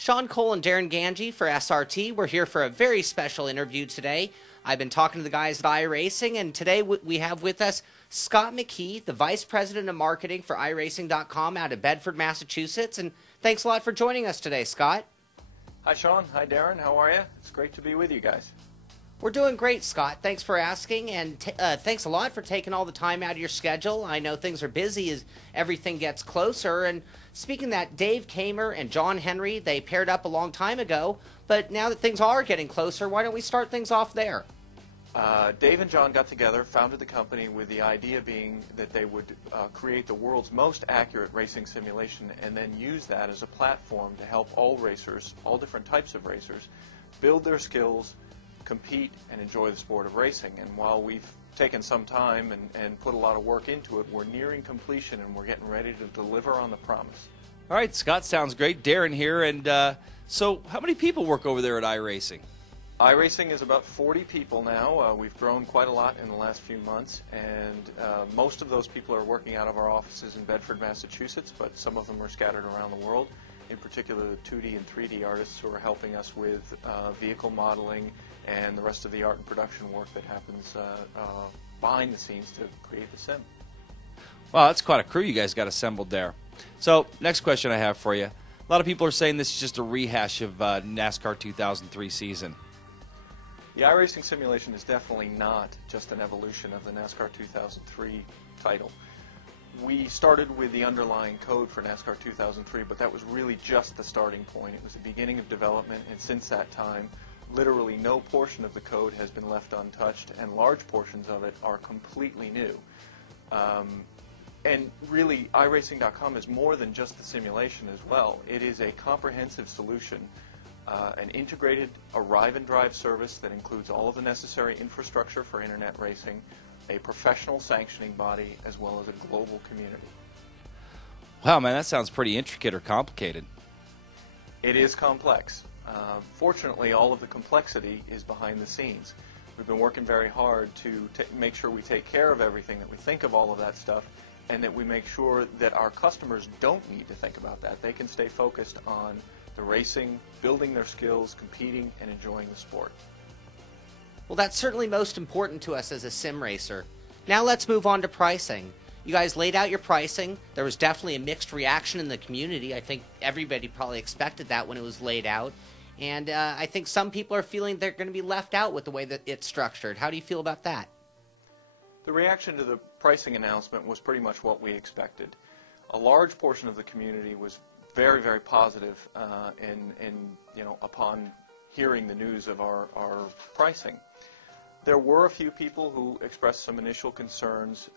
Sean Cole and Darin Ganji for SRT. We're here for a very special interview today. I've been talking to the guys at iRacing, and today we have with us Scott Mckee, the Vice President of Marketing for iRacing.com out of Bedford, Massachusetts. And thanks a lot for joining us today, Scott. Hi, Sean. Hi, Darin. How are you? It's great to be with you guys. We're doing great, Scott. Thanks for asking, and thanks a lot for taking all the time out of your schedule. I know things are busy as everything gets closer. And speaking of that, Dave Kamer and John Henry, they paired up a long time ago, but now that things are getting closer, why don't we start things off there? Dave and John got together, founded the company with the idea being that they would create the world's most accurate racing simulation and then use that as a platform to help all racers, all different types of racers, build their skills, compete, and enjoy the sport of racing. And while we've taken some time and put a lot of work into it, we're nearing completion and we're getting ready to deliver on the promise. All right, Scott, sounds great. Darin here. And so how many people work over there at iRacing? iRacing is about 40 people now. We've grown quite a lot in the last few months, and most of those people are working out of our offices in Bedford, Massachusetts, but some of them are scattered around the world, in particular the 2D and 3D artists who are helping us with vehicle modeling and the rest of the art and production work that happens behind the scenes to create the sim. Wow, that's quite a crew you guys got assembled there. So, next question I have for you. A lot of people are saying this is just a rehash of NASCAR 2003 season. The iRacing simulation is definitely not just an evolution of the NASCAR 2003 title. We started with the underlying code for NASCAR 2003, but that was really just the starting point. It was the beginning of development, and since that time, literally no portion of the code has been left untouched, and large portions of it are completely new. And really, iRacing.com is more than just the simulation as well. It is a comprehensive solution, an integrated arrive and drive service that includes all of the necessary infrastructure for internet racing, a professional sanctioning body, as well as a global community. Wow, man, that sounds pretty intricate or complicated. It is complex. Fortunately, all of the complexity is behind the scenes. We've been working very hard to make sure we take care of everything, that we think of all of that stuff, and that we make sure that our customers don't need to think about that. They can stay focused on the racing, building their skills, competing, and enjoying the sport. Well, that's certainly most important to us as a sim racer. Now let's move on to pricing. You guys laid out your pricing. There was definitely a mixed reaction in the community. I think everybody probably expected that when it was laid out. And I think some people are feeling they're going to be left out with the way that it's structured. How do you feel about that? The reaction to the pricing announcement was pretty much what we expected. A large portion of the community was very, very positive upon hearing the news of our pricing. There were a few people who expressed some initial concerns,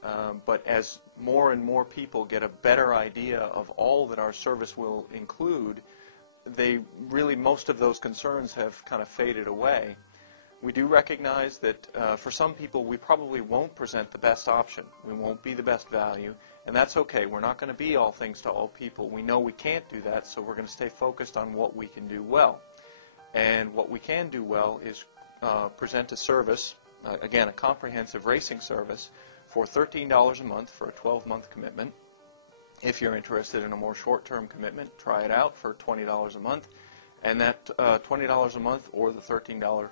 but as more and more people get a better idea of all that our service will include, most of those concerns have kind of faded away. We do recognize that for some people we probably won't present the best option. We won't be the best value, and that's okay. We're not going to be all things to all people. We know we can't do that, so we're going to stay focused on what we can do well. And what we can do well is present a service, again, a comprehensive racing service, for $13 a month for a 12-month commitment. If you're interested in a more short-term commitment, try it out for $20 a month. And that $20 a month or the $13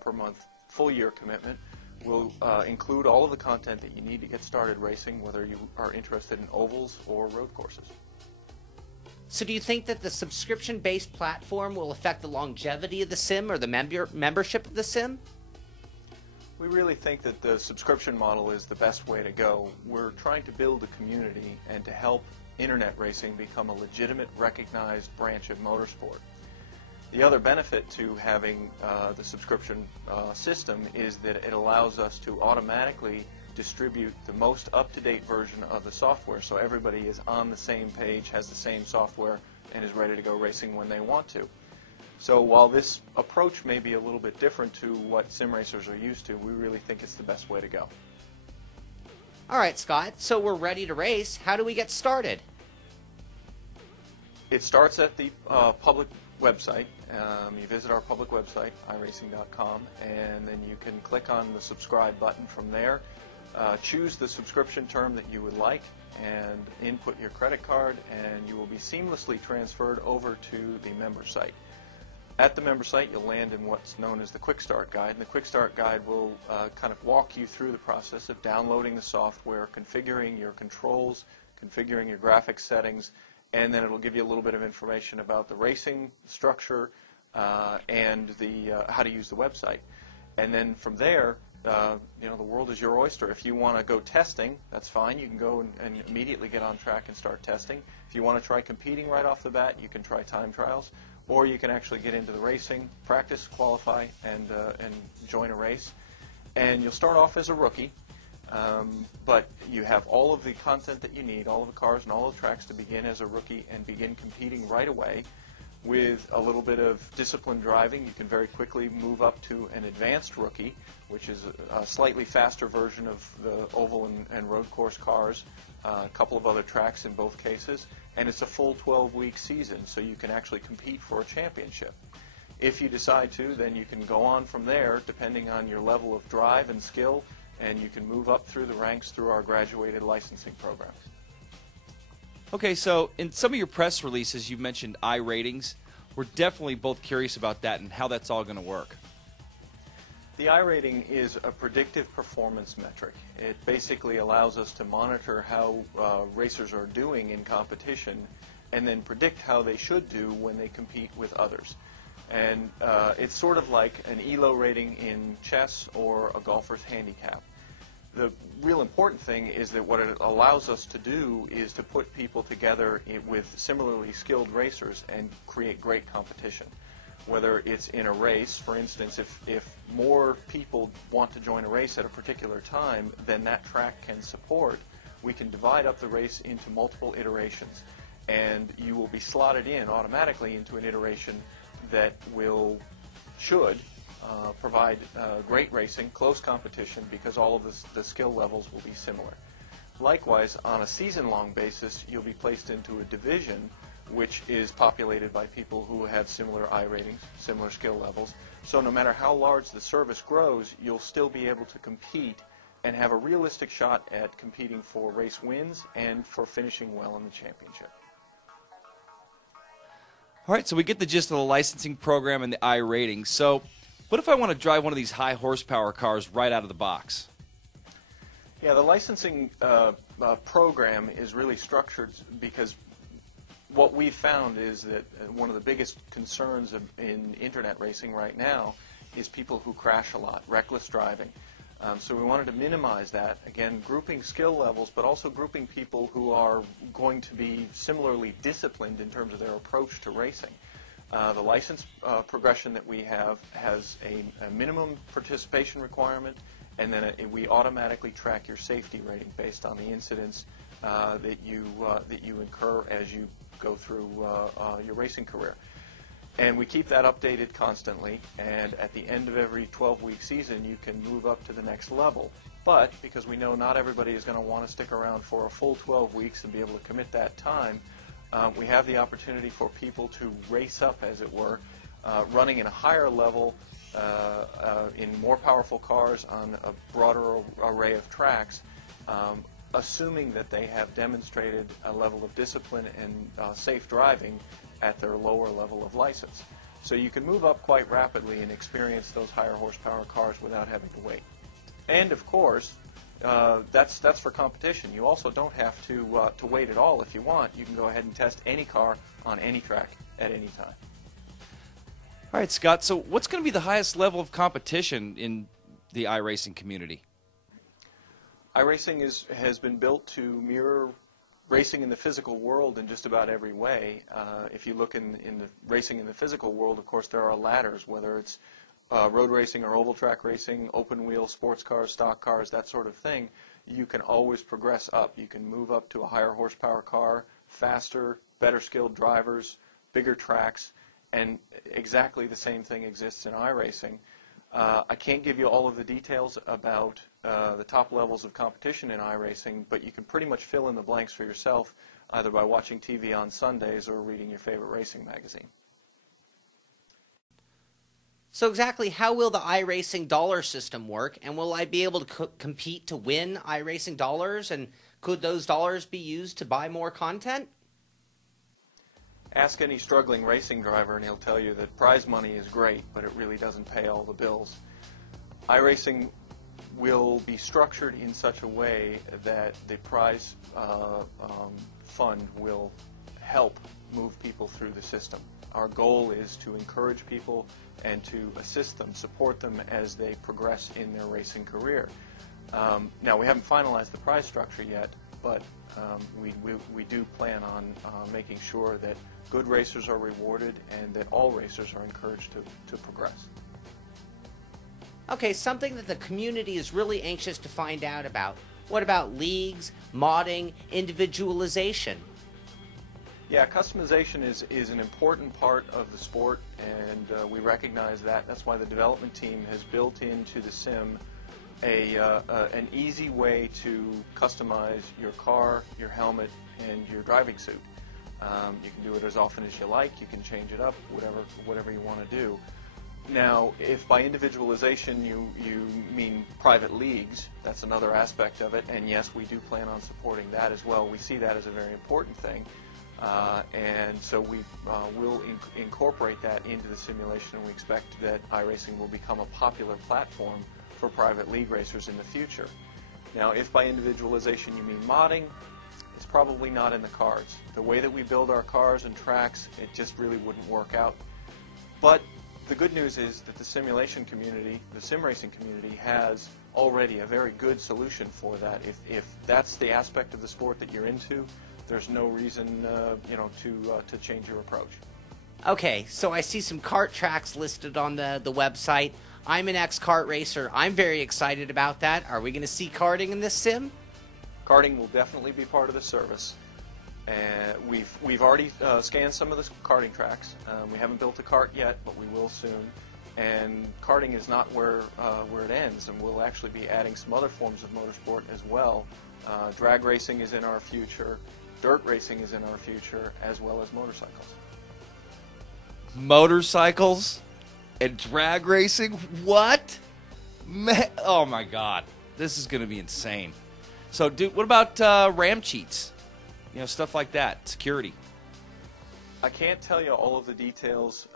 per month full-year commitment will include all of the content that you need to get started racing, whether you are interested in ovals or road courses. So do you think that the subscription-based platform will affect the longevity of the sim or the membership of the sim? We really think that the subscription model is the best way to go. We're trying to build a community and to help internet racing become a legitimate, recognized branch of motorsport. The other benefit to having the subscription system is that it allows us to automatically distribute the most up-to-date version of the software, so everybody is on the same page, has the same software, and is ready to go racing when they want to. So while this approach may be a little bit different to what sim racers are used to, we really think it's the best way to go. All right, Scott, so we're ready to race. How do we get started? It starts at the public website. You visit our public website, iRacing.com, and then you can click on the subscribe button from there. Choose the subscription term that you would like, and input your credit card, and you will be seamlessly transferred over to the member site. At the member site, you'll land in what's known as the Quick Start Guide, and the Quick Start Guide will kind of walk you through the process of downloading the software, configuring your controls, configuring your graphics settings, and then it'll give you a little bit of information about the racing structure and how to use the website. And then from there, the world is your oyster. If you want to go testing, that's fine. You can go and immediately get on track and start testing. If you want to try competing right off the bat, you can try time trials, or you can actually get into the racing, practice, qualify, and join a race. And you'll start off as a rookie, but you have all of the content that you need, all of the cars and all of the tracks to begin as a rookie and begin competing right away. With a little bit of disciplined driving, you can very quickly move up to an advanced rookie, which is a slightly faster version of the oval and road course cars, a couple of other tracks in both cases, and it's a full 12-week season, so you can actually compete for a championship. If you decide to, then you can go on from there, depending on your level of drive and skill, and you can move up through the ranks through our graduated licensing program. Okay, so in some of your press releases, you mentioned iRatings. We're definitely both curious about that and how that's all going to work. The iRating is a predictive performance metric. It basically allows us to monitor how racers are doing in competition and then predict how they should do when they compete with others. And it's sort of like an ELO rating in chess or a golfer's handicap. The real important thing is that what it allows us to do is to put people together with similarly skilled racers and create great competition. Whether it's in a race, for instance, if more people want to join a race at a particular time than that track can support, we can divide up the race into multiple iterations. And you will be slotted in automatically into an iteration that should provide great racing, close competition, because all of the skill levels will be similar. Likewise, on a season-long basis, you'll be placed into a division which is populated by people who have similar iRatings, similar skill levels. So no matter how large the service grows, you'll still be able to compete and have a realistic shot at competing for race wins and for finishing well in the championship. All right, so we get the gist of the licensing program and the iRatings. So what if I want to drive one of these high horsepower cars right out of the box? Yeah, the licensing program is really structured because what we've found is that one of the biggest concerns in internet racing right now is people who crash a lot, reckless driving. So we wanted to minimize that, again, grouping skill levels, but also grouping people who are going to be similarly disciplined in terms of their approach to racing. The license progression that we have has a minimum participation requirement, and then we automatically track your safety rating based on the incidents that you incur as you go through your racing career. And we keep that updated constantly, and at the end of every 12-week season, you can move up to the next level. But because we know not everybody is going to want to stick around for a full 12 weeks and be able to commit that time, we have the opportunity for people to race up, as it were, running in a higher level, in more powerful cars on a broader array of tracks, assuming that they have demonstrated a level of discipline and safe driving at their lower level of license. So you can move up quite rapidly and experience those higher horsepower cars without having to wait. And of course, that's for competition. You also don't have to wait at all. If you want, you can go ahead and test any car on any track at any time. All right, Scott, so what's going to be the highest level of competition in the iRacing community? iRacing has been built to mirror racing in the physical world in just about every way. If you look in the racing in the physical world, of course, there are ladders, whether it's road racing or oval track racing, open wheel, sports cars, stock cars, that sort of thing. You can always progress up. You can move up to a higher horsepower car, faster, better skilled drivers, bigger tracks, and exactly the same thing exists in iRacing. I can't give you all of the details about the top levels of competition in iRacing, but you can pretty much fill in the blanks for yourself either by watching TV on Sundays or reading your favorite racing magazine. So exactly how will the iRacing dollar system work, and will I be able to compete to win iRacing dollars? And Could those dollars be used to buy more content? Ask any struggling racing driver and he'll tell you that prize money is great, but it really doesn't pay all the bills. iRacing will be structured in such a way that the prize fund will help move people through the system. Our goal is to encourage people and to assist them, support them as they progress in their racing career. Now, we haven't finalized the prize structure yet, but we do plan on making sure that good racers are rewarded and that all racers are encouraged to progress. Okay, something that the community is really anxious to find out about. What about leagues, modding, individualization? Yeah, customization is an important part of the sport, and we recognize that. That's why the development team has built into the sim an easy way to customize your car, your helmet, and your driving suit. You can do it as often as you like. You can change it up, whatever you want to do. Now, if by individualization you mean private leagues, that's another aspect of it, and yes, we do plan on supporting that as well. We see that as a very important thing, and so we will incorporate that into the simulation, and we expect that iRacing will become a popular platform for private league racers in the future. Now, if by individualization you mean modding, it's probably not in the cards. The way that we build our cars and tracks, it just really wouldn't work out. But the good news is that the simulation community, the sim racing community, has already a very good solution for that. If that's the aspect of the sport that you're into, there's no reason to change your approach. Okay, so I see some kart tracks listed on the website. I'm an ex-kart racer. I'm very excited about that. Are we going to see karting in this sim? Karting will definitely be part of the service. We've already scanned some of the karting tracks. We haven't built a kart yet, but we will soon. And karting is not where it ends, and we'll actually be adding some other forms of motorsport as well. Drag racing is in our future. Dirt racing is in our future, as well as motorcycles. Motorcycles and drag racing? What? Man, oh my God, this is going to be insane. So, dude, what about RAM cheats? You know, stuff like that, security. I can't tell you all of the details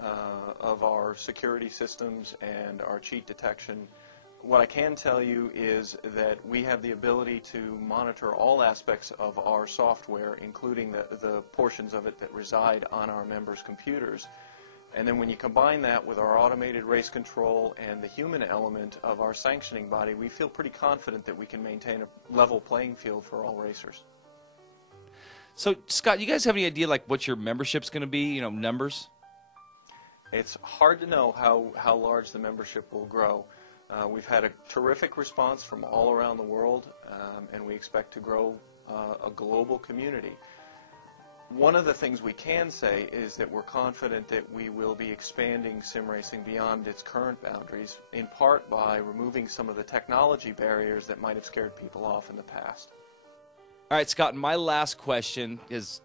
of our security systems and our cheat detection. What I can tell you is that we have the ability to monitor all aspects of our software, including the portions of it that reside on our members' computers. And then when you combine that with our automated race control and the human element of our sanctioning body, we feel pretty confident that we can maintain a level playing field for all racers. So, Scott, you guys have any idea like what your membership's going to be, you know, numbers? It's hard to know how large the membership will grow. We've had a terrific response from all around the world, and we expect to grow a global community. One of the things we can say is that we're confident that we will be expanding sim racing beyond its current boundaries, in part by removing some of the technology barriers that might have scared people off in the past. All right, Scott, my last question is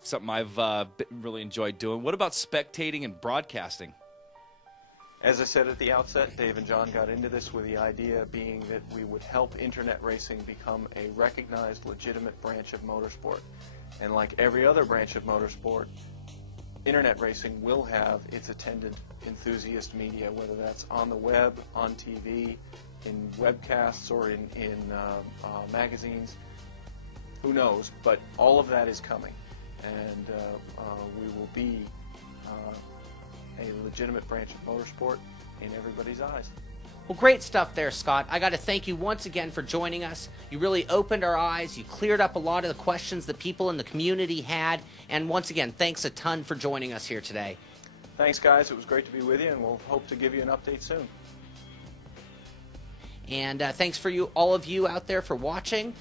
something I've really enjoyed doing. What about spectating and broadcasting? As I said at the outset, Dave and John got into this with the idea being that we would help internet racing become a recognized, legitimate branch of motorsport. And like every other branch of motorsport, internet racing will have its attendant enthusiast media, whether that's on the web, on TV, in webcasts, or in magazines. Who knows? But all of that is coming, and we will be a legitimate branch of motorsport in everybody's eyes. Well, great stuff there, Scott. I got to thank you once again for joining us. You really opened our eyes. You cleared up a lot of the questions that people in the community had. And once again, thanks a ton for joining us here today. Thanks, guys. It was great to be with you, and we'll hope to give you an update soon. And thanks for all of you out there for watching.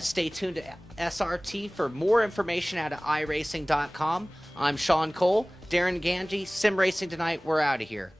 Stay tuned to SRT for more information out of iRacing.com. I'm Shaun Cole, Darin Ganji, Sim Racing Tonight. We're out of here.